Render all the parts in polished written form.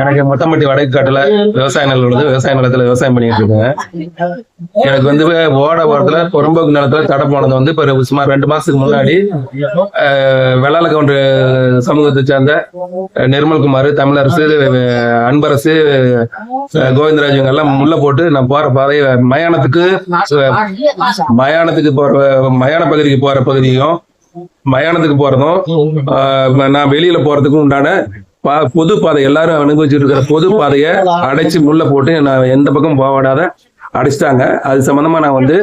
எனக்கு மொத்தம்பட்டி வடக்கு காட்டுல விவசாய நிலம் உள்ளது. விவசாய நிலத்துல விவசாயம் பண்ணிட்டு இருக்கேன். எனக்கு வந்து ஓட ஓரத்துல புறம்போக்கு நிலத்துல தடை போனது வந்து இப்ப சுமார் 2 மாசத்துக்கு முன்னாடி வெள்ளாள கவுண்டர் சமூகத்தை சேர்ந்த நிர்மல்குமார், தமிழரசு, அன்பரசு, கோவிந்தராஜ் இவங்க எல்லாம் முள்ள போட்டு நான் போற பாதையை மயானத்துக்கு போற மயான பகுதிக்கு போற பகுதியும் மயானத்துக்கு போறதும் நான் வெளியில போறதுக்கும் உண்டான பொது பாதை எல்லாரும் அனுபவிச்சுட்டு இருக்கிற பொது பாதையை அடைச்சு முள்ள போட்டு நான் எந்த பக்கம் போக விடாத அடைச்சிட்டாங்க. அது சம்பந்தமா நான் வந்து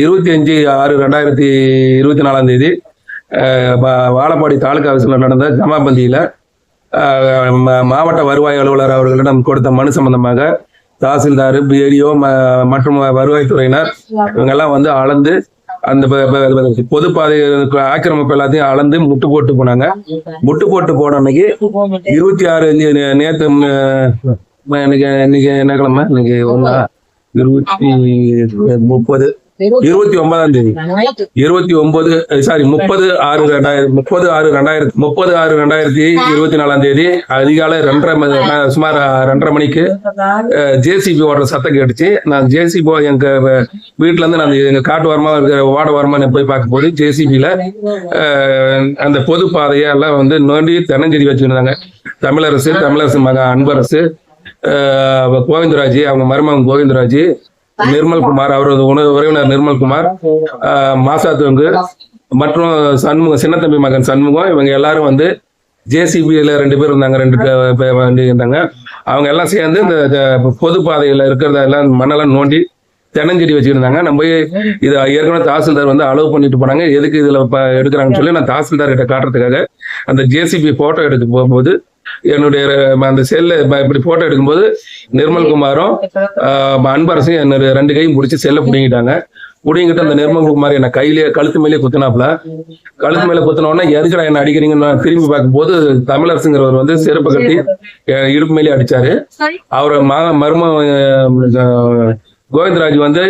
25/6/2024 வாழப்பாடி தாலுகா ஆஃபீஸில் நடந்த ஜமாபந்தியில மாவட்ட வருவாய் அலுவலர் அவர்களிடம் கொடுத்த மனு சம்பந்தமாக தாசில்தார், பிடிஓ மற்றும் வருவாய்த்துறையினர் இவங்கெல்லாம் வந்து அளந்து அந்த பொது பாதை ஆக்கிரமிப்பு எல்லாத்தையும் அளந்து முட்டு போட்டு போனாங்க. முட்டு போட்டு போன அன்னைக்கு 26 நேற்று இன்னைக்கு என்ன கிழமை? இன்னைக்கு 29 29ஆம் தேதி 30/6/2024 தேதி அதிகாலை 2:30 சுமார் 2:30 மணிக்கு ஜேசிபி ஓடுற சத்தம் கேட்டுச்சு. நான் ஜேசிபி எங்க வீட்டுல இருந்து நான் எங்க காட்டு வரமா இருக்கிற வாட வரமா போய் பார்க்கும் போது ஜேசிபியில அந்த பொது பாதையை எல்லாம் வந்து நோண்டி தென்னஞ்செடி வச்சுருந்தாங்க. தமிழரசு மகன் அன்பரசு, கோவிந்தராஜ் அவங்க மருமகன் கோவிந்தராஜ், நிர்மல்குமார் அவரது உறவினர் நிர்மல்குமார், மாசாத்துவங்கு மற்றும் சண்முகம், சின்னத்தம்பி மகன் சண்முகம், இவங்க எல்லாரும் வந்து ஜேசிபியில 2 பேர் இருந்தாங்க, 2 வண்டி இருந்தாங்க. அவங்க எல்லாம் சேர்ந்து இந்த பொது பாதையில இருக்கிறத எல்லாம் மண்ணெல்லாம் நோண்டி தென்னஞ்செடி வச்சுருந்தாங்க. நம்ம போய் இதை ஏற்கனவே தாசில்தார் வந்து அலோவ் பண்ணிட்டு போனாங்க. எதுக்கு இதுல எடுக்கிறாங்கன்னு சொல்லி நான் தாசில்தார் கிட்ட காட்டுறதுக்காக அந்த ஜேசிபி போட்டோ எடுக்க போகும்போது என்னுடைய அந்த செல்ல இப்படி போட்டோ எடுக்கும்போது நிர்மல்குமாரும் அன்பரசும் என்னுடைய 2 கையும் பிடிச்சி செல்ல பிடிங்கிட்டாங்க. பிடிங்கிட்டு அந்த நிர்மல்குமார் என்ன கையிலேயே கழுத்து மேலேயே குத்தினாப்புல. கழுத்து மேலே குத்தின உடனே எதுக்கடா என்ன அடிக்கிறீங்கன்னு நான் திரும்பி பார்க்கும்போது தமிழரசுங்கிறவர் வந்து செருப்பு கட்டி இடுப்பு மேலேயே அடிச்சாரு. அவரை மரும கோவிந்தராஜ் வந்து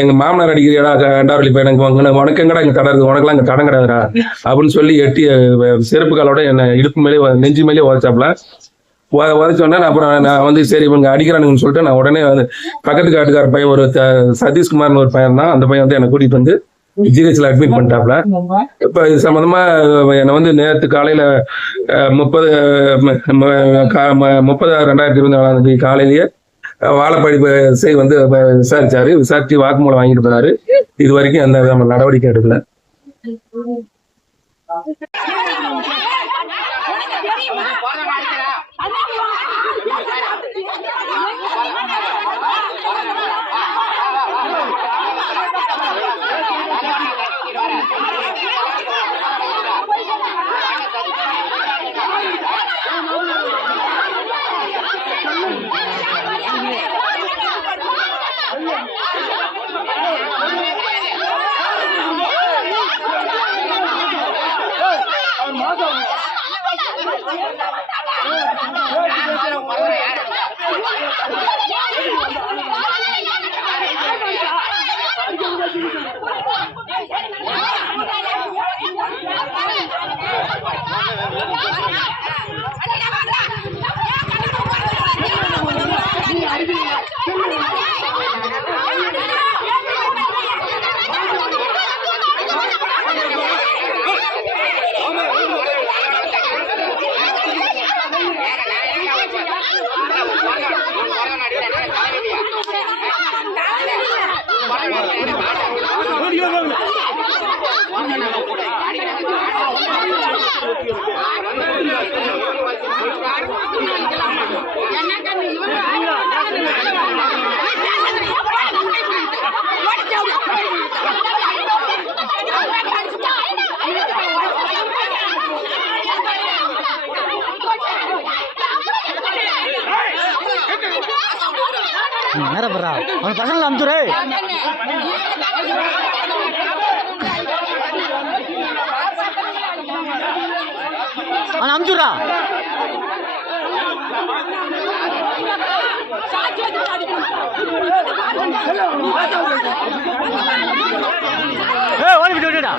எங்க மாமனார் அடிக்கிறியாடா கண்டாரளி பையனுக்கு உனக்கு எங்கடா இங்க தடை இருக்கு, உனக்கெல்லாம் இங்க தடம் கிடையாதுடா அப்படின்னு சொல்லி எட்டி செருப்பு காலோட என்ன இடுப்பு மேலே நெஞ்சு மேலேயே உதச்சாப்புல. உதச்சோடனே அப்புறம் நான் வந்து சரி இவங்க அடிக்கிறானுங்கன்னு சொல்லிட்டு நான் உடனே வந்து பக்கத்து காட்டுக்கார பையன் ஒரு சதீஷ்குமார்னு ஒரு பையன் தான், அந்த பையன் வந்து என்னை கூட்டிட்டு வந்து ஜிஹெச்ல அட்மிட் பண்ணிட்டாப்ல. இப்ப இது சம்பந்தமா என்னை வந்து நேற்று காலையில 30/6/2024 காலையிலேயே வாழப்பாடி வந்து விசாரிச்சாரு. விசாரிச்சு வாக்குமூலம் வாங்கிட்டு போனாரு. இது வரைக்கும் எந்த விதமான நடவடிக்கை எடுக்கல. நேரம் பண்றா அவன் பசங்களை அனுப்பிச்சுரு. அவனை அனுப்பிச்சுடா. ஓடி விட்டு விட்டுடா.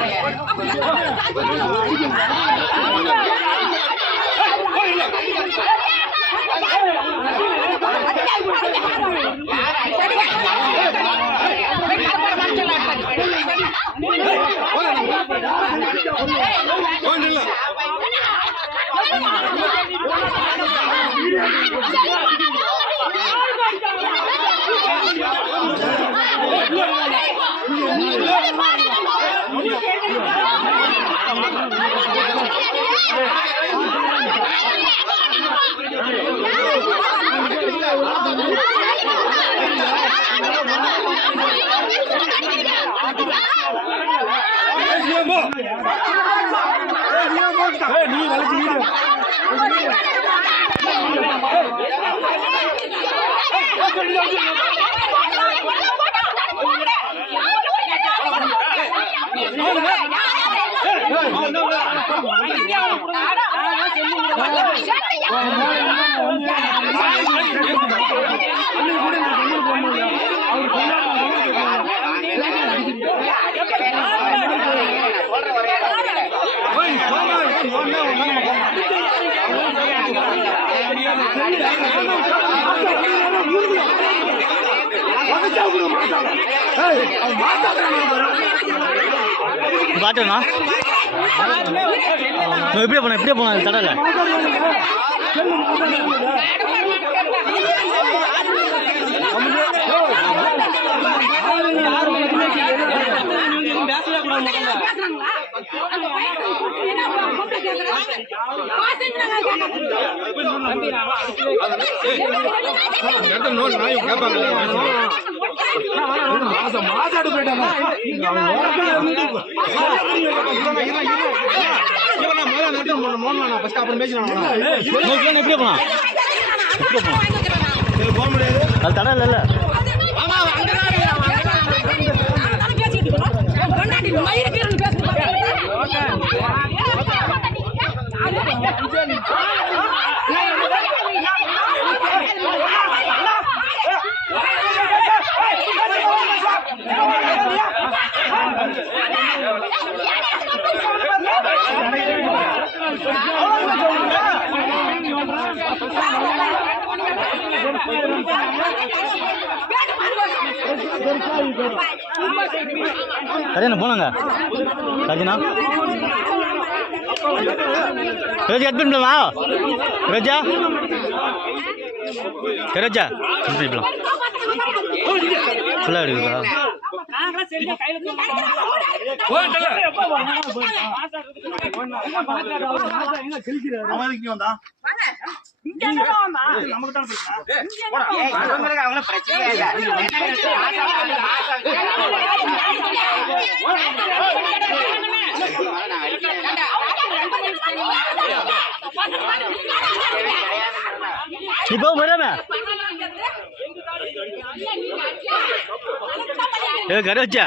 பாட்டுண்ணா எப்படியே போனா தடல மாசாடு போயிட்டாங்க எப்படி போனா அது தடல இல்ல கஜனா போனாங்க கஜனா ரோஜா கட் பண்ணலாமா ரோஜா ரோஜா கட் பண்ணலாம் ஃபுல்லாக எடுக்குதா இப்போ வரமே घर வச்சா